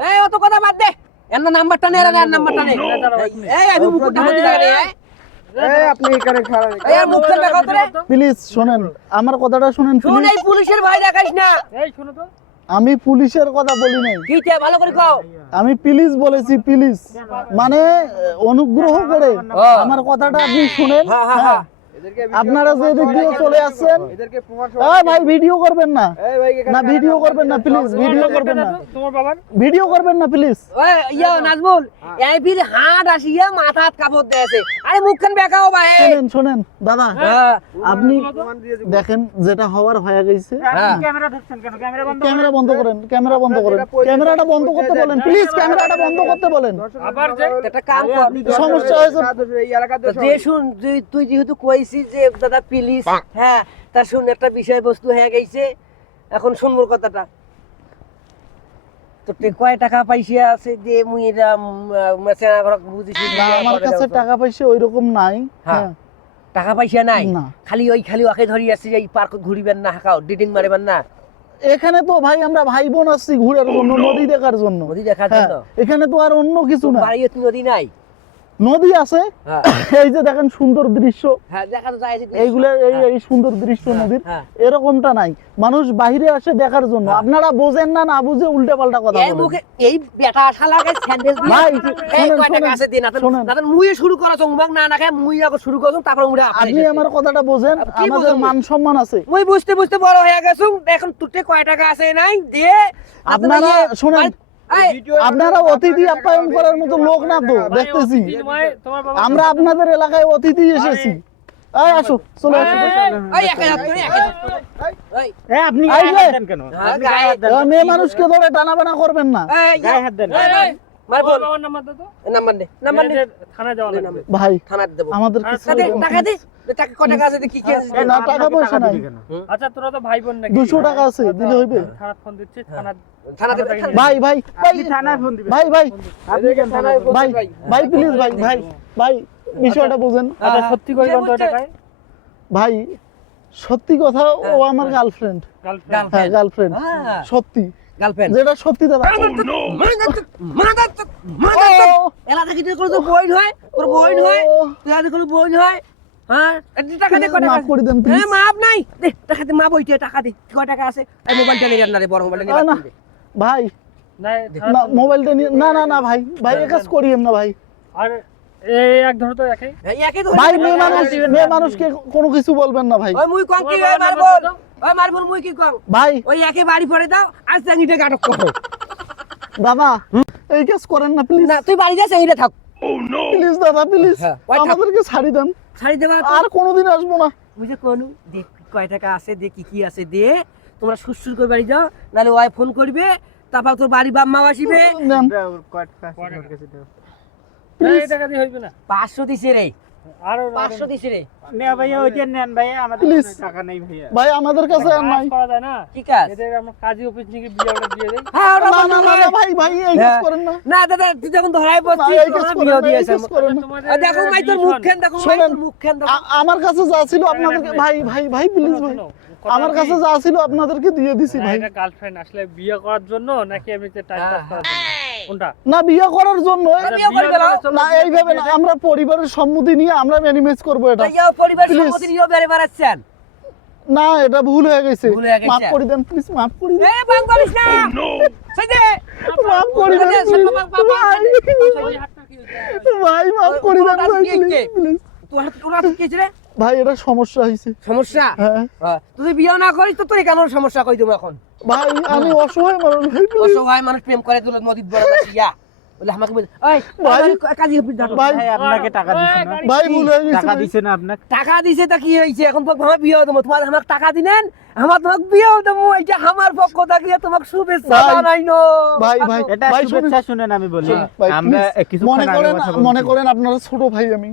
এই অত কথা বাদ দে এর নাম্বারটা নে এর নাম্বারটা নে এই আমি মুকুটটা বলতে যাই রে এই আপনি এখানে খাড়া এই মুখটা দেখাও তো রে প্লিজ শুনেন আমার কথাটা শুনেন শুন প্লিজ এই পুলিশের ভয় দেখাইস না এই শুনো তো আমি পুলিশের কথা বলি নাই কি চাই ভালো করে কও আমি প্লিজ বলেছি প্লিজ মানে অনুগ্রহ করে আমার কথাটা আপনি শুনেন হ্যাঁ হ্যাঁ হ্যাঁ আপনারা যে দিক দিয়ে চলে আসছেন এদেরকে প্রমাণ এই ভাই ভিডিও করবেন না এই ভাই এখানে না ভিডিও করবেন না প্লিজ ভিডিও করবেন না তোমার বাবার ভিডিও করবেন না প্লিজ ওই ইয়া নাজমুল এই ফির হাত আসিয়া মাথা হাত কাপড় দেছে আরে মুখখান বেকাও ভাই শুনেন শুনেন দাদা হ্যাঁ আপনি প্রমাণ দিয়ে দিব দেখেন যেটা হওয়ার হয়ে গেছে হ্যাঁ ক্যামেরা ধরছেন কেন ক্যামেরা বন্ধ ক্যামেরা বন্ধ করেন ক্যামেরা বন্ধ করেন ক্যামেরাটা বন্ধ করতে বলেন প্লিজ ক্যামেরাটা বন্ধ করতে বলেন আবার যে একটা কাম কর সমস্যা হয়েছে এই এলাকাতে যে শুন তুই যেহেতু কইছিস যে দাদা প্লিজ হ্যাঁ তা শুন একটা বিষয়বস্তু হয়ে গেছে এখন শুনবো কথাটা তো কয় টাকা পয়সা আছে যে মুই এটা মেসেনা ঘর বুঝিছি না আমার কাছে টাকা পয়সা ওইরকম নাই হ্যাঁ হ্যাঁ টাকা পয়সা নাই না। খালি ওকে ধরি আছে এই পার্ক ঘুরিবেন না হাকাও ডিডিং মারিবেন না এখানে তো ভাই আমরা ভাই বোন আসছি ঘুরার জন্য নদী দেখার জন্য নদী দেখার হ্যাঁ, জন্য এখানে তো আর অন্য কিছু না বাড়িতে তো নদী নাই নদী আছে হ্যাঁ এই যে দেখেন সুন্দর দৃশ্য হ্যাঁ দেখা তো যায় এইগুলা এই সুন্দর দৃশ্য নদীর হ্যাঁ। এরকমটা নাই মানুষ বাইরে আসে দেখার জন্য আপনারা বোঝেন না না বুঝে উল্টা পাল্টা কথা এই বলেন মুখে এই বেটা শালাকে স্যান্ডেল দিয়ে ভাই, এই শোনেন, কয় টাকা শোনেন, আছে দিন শোনেন। না মুই শুরু করাছ উমাক না না খায় মুই আগে শুরু করছ তারপর উড়া আপনি আমার কথাটা বোঝেন কি আমাদের বুঝেন? মান সম্মান আছে মুই বুঝতে বুঝতে বড় হয়ে গেছু এখন তুতে কয় টাকা আছে নাই দিয়ে আপনারা শুনেন আপনারা অতিথি আপ্যায়ন করার মতো লোক না তো দেখতেছি তোমার বাবা আমরা আপনাদের এলাকায় অতিথি এসেছি এই আসো চলে আসো এই একা হাত করে একা এই এই আপনি এই যে, দেন কেন হ্যাঁ, গায়ে মেয়ে মানুষকে ধরে টানাবানা করবেন না এই গায়ে হাত দেন মার বল বাবার নাম্বার দাও তো নাম্বার দে থানায় যাওয়া লাগবে ভাই থানা দেব আমাদের কিছু টাকা দে টাকা দে টাকা কয় টাকা আছে কি কি আছে না টাকা পয়সা নাই আচ্ছা তোরা তো ভাই বোন নাকি 200 টাকা আছে দিলে হইবে থানা ফোন দিচ্ছি থানা থানা দেব ভাই ভাই ভাই থানায় ফোন দিবেন ভাই ভাই আপনি কেন থানায় ভাই ভাই প্লিজ ভাই ভাই ভাই বিষয়টা বুঝেন আচ্ছা সত্যি কই বন্ধ টাকায় ভাই সত্যি কথা ও আমার গার্লফ্রেন্ড গার্লফ্রেন্ড হ্যাঁ গার্লফ্রেন্ড হ্যাঁ সত্যি গার্লফ্রেন্ড যেটা সত্যি দাদা এলা দেখি তুই কোনো বইন হয় তোর বইন হয় তুই আর কোনো বইন হয় হ্যাঁ এত টাকা দে কয় টাকা মাফ করে দেন হ্যাঁ প্লিজ মাপ নাই দে টাকা দে মাপ হইতে টাকা দে কয় টাকা আছে এই মোবাইলটা নিয়ে না রে বড় মোবাইলটা না নিয়ে ভাই না না মোবাইলটা নিয়ে না না না ভাই ভাই এ কাজ করিয়েন না ভাই আর এই এক ধরো তো একাই একে তো ভাই মেয়ে মানুষকে কোনো কিছু বলবেন না ভাই ওই মুই কোন কি তোমার মারবো নাম্বার দাও। ওই মারবো মুই কি কোন ভাই ওই একে বাড়ি পড়ে দাও আর চাঙ্গিটা গাটক করো দাদা এই কাজ করেন না প্লিজ না তুই বাড়ি যাস এইটা থাক প্লিজ দাদা প্লিজ হ্যাঁ, ওই থাক। আমাদেরকে ছাড়ি দেন ছাড়ি দেবা আর কোনোদিন আসবো না বুঝে কোন দেখ কয় টাকা আছে দে কি আছে দে তোমরা সুসুর করে বাড়ি যাও নালে ওয়াই ফোন করবে তারপর তোর বাড়ি বাপ মা আসিবে দেন এই টাকা দিয়ে হইবে না 500 দিছে রে আর 500 দিছে রে নে ভাইয়া ওইটা নেন ভাইয়া আমাদের Please. টাকা নেই ভাইয়া ভাই আমাদের কাছে আর নাই করা যায় না কি কাজ এদের আমরা কাজী অফিস থেকে বিয়াটা দিয়ে দেই হ্যাঁ ওটা না না না না, ভাই ভাই এই কাজ হ্যাঁ। করেন না না দাদা তুই যখন ধরাই পড়ছিস ভাই, এই কাজ তোমরা করেন বিয়ে না, এই দিয়েছে কাজ করেন না। তোমাদের দেখো ভাই তোর মুখখান দেখো ভাই শোনেন। তোর মুখখান দেখো আমার কাছে যা ছিল আপনাদেরকে ভাই ভাই ভাই প্লিজ ভাই আমার কাছে যা ছিল আপনাদেরকে দিয়ে দিছি ভাই এটা গার্লফ্রেন্ড আসলে বিয়ে করার জন্য নাকি এমনিতে টাইম পাস করার জন্য কোনটা না বিয়ে করার জন্য বিয়ে করে ফেলো। না এইভাবে না আমরা পরিবারের সম্মতি নিয়ে আমরা ম্যানিমেজ করব এটা ভাইয়া পরিবার Please. সম্মতি নিয়ে বেরে বেড়াচ্ছেন না এটা ভুল হয়ে গেছে ভুল হয়ে গেছে। মাফ করে দেন প্লিজ মাফ করে দেন এ বাং করিস না সেই দে মাফ করে দেন আরে, please, বাবা, বাবা, ভাই। ওই হাতটা কি হইছে? ভাই মাফ করে দেন তোর ভাই হাত কি হয়েছে? প্লিজ তোর হাত তোর হাত কি হয়েছে রে ভাই এটা সমস্যা হয়েছে সমস্যা হ্যাঁ তুই বিয়ে না করিস তো তোর কেন সমস্যা কই দেবো এখন ভাই আমি অসহায় মানুষ ভাই please। অসহায় মানুষ প্রেম করে তুলে নদীর বড় কাছিয়া বলে আমাকে বলে ওই ভাই, কাজী অফিস ডাকো ভাই আপনাকে টাকা দিছে না ভাই ভুল হয়ে গেছে ভাই। দিছে না আপনাকে টাকা দিছে তা কি হয়েছে এখন তো আমার বিয়ে দেবো তোমার আমাকে টাকা দিলেন আমার তোমাকে বিয়ে দেবো এইটা আমার পক্ষ থেকে তোমাকে শুভেচ্ছা ভাই, জানাইনো ভাই ভাই এটা ভাই শুভেচ্ছা শুনেন আমি বলি ভাই, আমরা please, কিছু মনে করেন আপনারা ছোট ভাই আমি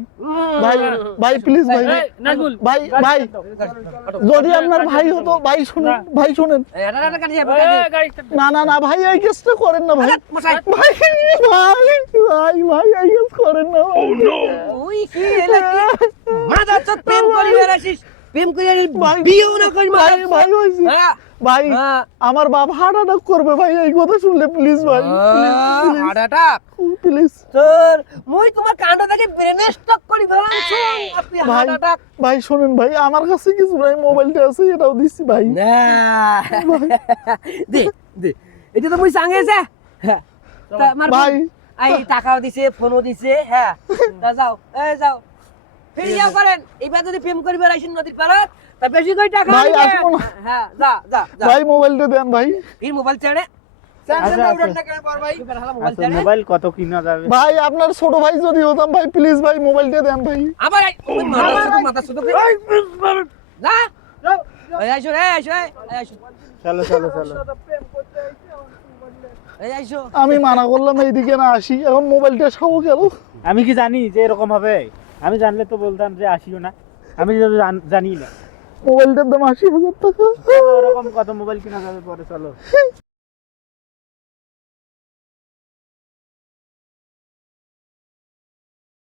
ভাই ভাই প্লিজ ভাই নাজমুল ভাই ভাই যদি আপনার ভাই হতো ভাই শুনেন ভাই শুনেন না না না ভাই এই কেসটা করেন না ভাই মশাই ভাই ভাই ভাই ভাই এই কেস করেন না ভাই। ওই কি এলা কি মাথা তো প্রেম করি বেরাছিস প্রেম করি ভাই, বিয়েও না করি ভাই ভাই হইছে হ্যাঁ ভাই হ্যাঁ। আমার বাপ হার্ট অ্যাটাক করবে ভাই, এই কথা শুনলে প্লিজ ভাই, হার্ট অ্যাটাক প্লিজ তোর মুই তোমার কাণ্ড থেকে ব্রেন স্ট্রোক করি ফেলামছো আপনি ভাই হার্ট অ্যাটাক ভাই শোনেন ভাই, আমার কাছে কিছু নাই, মোবাইলটা আছে এটাও দিচ্ছি ভাই। না দে দে এটা তো মুই সাঙ্গেছে হ্যাঁ তা আমার ভাই এই টাকাও দিছে ফোনও দিছে হ্যাঁ তা যাও এই যাও ফিরিয়া করেন এইবার যদি প্রেম করিবে রাইছেন নদীর পাড়াত তা বেশি করে টাকা ভাই, দিবেন। আসবো না। হ্যাঁ যা যা যা ভাই মোবাইলটা দেন ভাই। এই মোবাইল ছেড়ে মোবাইল ছেড়ে মোবাইল কত কিনা যাবে? ভাই আপনার ছোট ভাই যদি হতাম ভাই, প্লিজ ভাই মোবাইলটা দেন ভাই। আবার ওই মাথা শুধু যা এই আইসো রে আইসো এই আইসো চলো চলো চলো। এই আইসো আমি মানা করলাম এইদিকে না আসি, এখন মোবাইলটা সহ গেল। আমি কি জানি যে এরকম হবে? আমি জানলে তো বলতাম যে আসিও না, আমি যদি জানি না। মোবাইলটার দাম ৮০,০০০ টাকা। এরকম কত মোবাইল কিনা যাবে পরে, চলো।